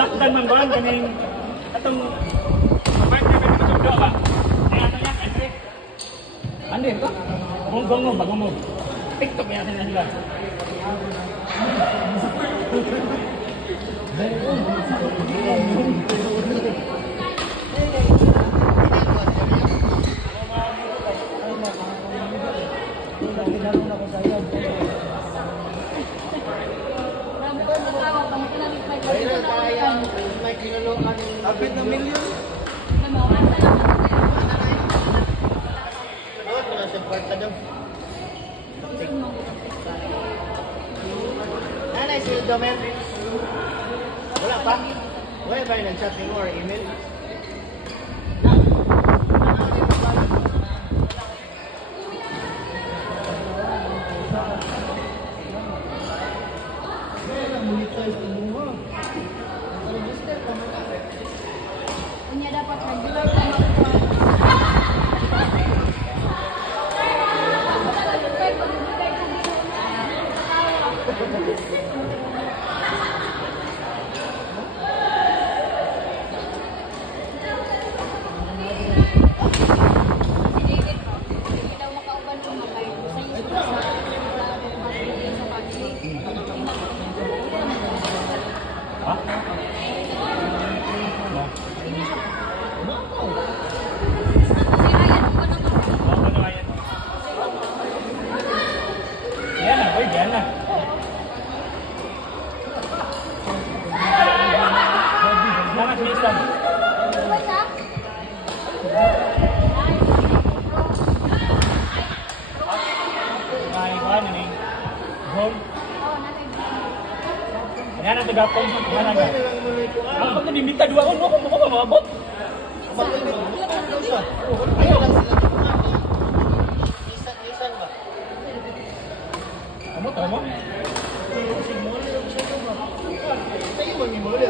Takdan man ba kaning atong pwede ka masugdo ba? Ay ato yan, Andre. Andin ko? Gong bagong mo. TikTok yan na sila. Kapit na milyon. Nanay si Domer. Wala pa? Wala ba yung nag-chat mo or email? Punya dapat hadir. Yan na, boy, yan na. Lakas minsan. Kumain ko ano ni Gold. Yan ang tagapong. Yan ang tagapong. Ako pag nabimita dua ko, ako mo mabot. Ayaw lang sila. Isan ba? Kamu tahu mo? Tayo mo ni Mole.